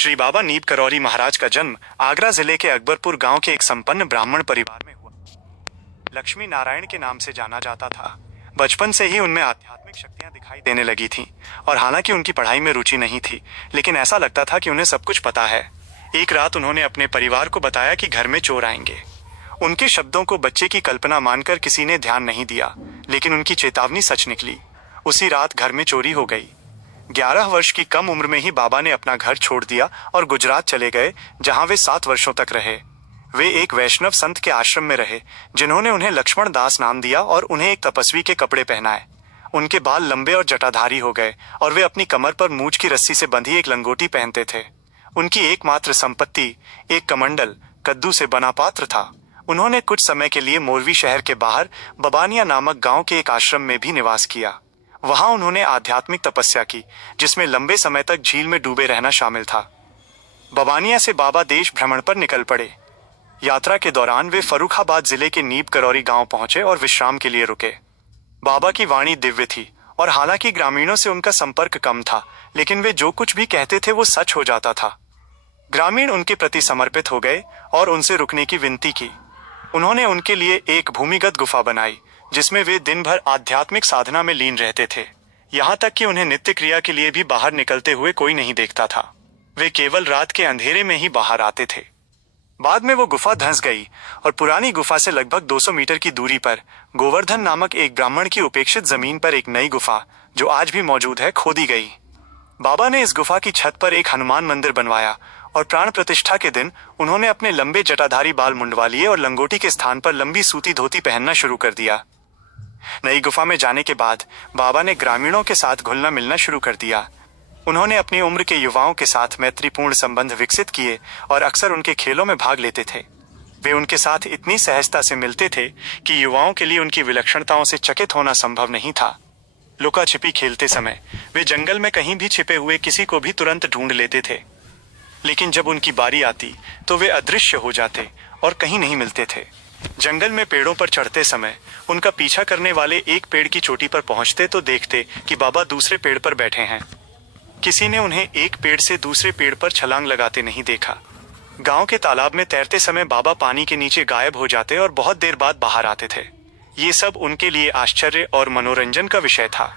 श्री बाबा नीब करौरी महाराज का जन्म आगरा जिले के अकबरपुर गांव के एक संपन्न ब्राह्मण परिवार में हुआ। लक्ष्मी नारायण के नाम से जाना जाता था। बचपन से ही उनमें आध्यात्मिक शक्तियां दिखाई देने लगी थीं और हालांकि उनकी पढ़ाई में रुचि नहीं थी, लेकिन ऐसा लगता था कि उन्हें सब कुछ पता है। एक रात उन्होंने अपने परिवार को बताया कि घर में चोर आएंगे। उनके शब्दों को बच्चे की कल्पना मानकर किसी ने ध्यान नहीं दिया, लेकिन उनकी चेतावनी सच निकली। उसी रात घर में चोरी हो गई। 11 वर्ष की कम उम्र में ही बाबा ने अपना घर छोड़ दिया और गुजरात चले गए, जहां वे 7 वर्षों तक रहे। वे एक वैष्णव संत के आश्रम में रहे, जिन्होंने उन्हें लक्ष्मण दास नाम दिया और उन्हें एक तपस्वी के कपड़े पहनाए। उनके बाल लंबे और जटाधारी हो गए और वे अपनी कमर पर मूछ की रस्सी से बंधी एक लंगोटी पहनते थे। उनकी एकमात्र संपत्ति एक कमंडल कद्दू से बना पात्र था। उन्होंने कुछ समय के लिए मोरवी शहर के बाहर बबानिया नामक गांव के एक आश्रम में भी निवास किया। वहां उन्होंने आध्यात्मिक तपस्या की, जिसमें लंबे समय तक झील में डूबे रहना शामिल था। बबानिया से बाबा देश भ्रमण पर निकल पड़े। यात्रा के दौरान वे फर्रुखाबाद जिले के नीब करौरी गांव पहुंचे और विश्राम के लिए रुके। बाबा की वाणी दिव्य थी और हालांकि ग्रामीणों से उनका संपर्क कम था, लेकिन वे जो कुछ भी कहते थे वो सच हो जाता था। ग्रामीण उनके प्रति समर्पित हो गए और उनसे रुकने की विनती की। उन्होंने उनके लिए एक भूमिगत गुफा बनाई, जिसमें वे दिन भर आध्यात्मिक साधना में लीन रहते थे। यहाँ तक कि उन्हें नित्य क्रिया के लिए भी बाहर निकलते हुए कोई नहीं देखता था। वे केवल रात के अंधेरे में ही बाहर आते थे। बाद में वो गुफा धंस गई और पुरानी गुफा से लगभग 200 मीटर की दूरी पर गोवर्धन नामक एक ब्राह्मण की उपेक्षित जमीन पर एक नई गुफा, जो आज भी मौजूद है, खोदी गई। बाबा ने इस गुफा की छत पर एक हनुमान मंदिर बनवाया और प्राण प्रतिष्ठा के दिन उन्होंने अपने लंबे जटाधारी बाल मुंडवा लिए और लंगोटी के स्थान पर लंबी सूती धोती पहनना शुरू कर दिया। नई गुफा में जाने के बाद बाबा ने ग्रामीणों के साथ घुलना मिलना शुरू कर दिया। उन्होंने अपनी उम्र के युवाओं के साथ मैत्रीपूर्ण संबंध विकसित किए और अक्सर उनके खेलों में भाग लेते थे। वे उनके साथ इतनी सहजता से मिलते थे कि युवाओं के लिए उनकी विलक्षणताओं से चकित होना संभव नहीं था। लुका छिपी खेलते समय वे जंगल में कहीं भी छिपे हुए किसी को भी तुरंत ढूंढ लेते थे, लेकिन जब उनकी बारी आती तो वे अदृश्य हो जाते और कहीं नहीं मिलते थे। जंगल में पेड़ों पर चढ़ते समय उनका पीछा करने वाले एक पेड़ की चोटी पर पहुंचते तो देखते कि बाबा दूसरे पेड़ पर बैठे हैं। किसी ने उन्हें एक पेड़ से दूसरे पेड़ पर छलांग लगाते नहीं देखा। गांव के तालाब में तैरते समय बाबा पानी के नीचे गायब हो जाते और बहुत देर बाद बाहर आते थे। ये सब उनके लिए आश्चर्य और मनोरंजन का विषय था।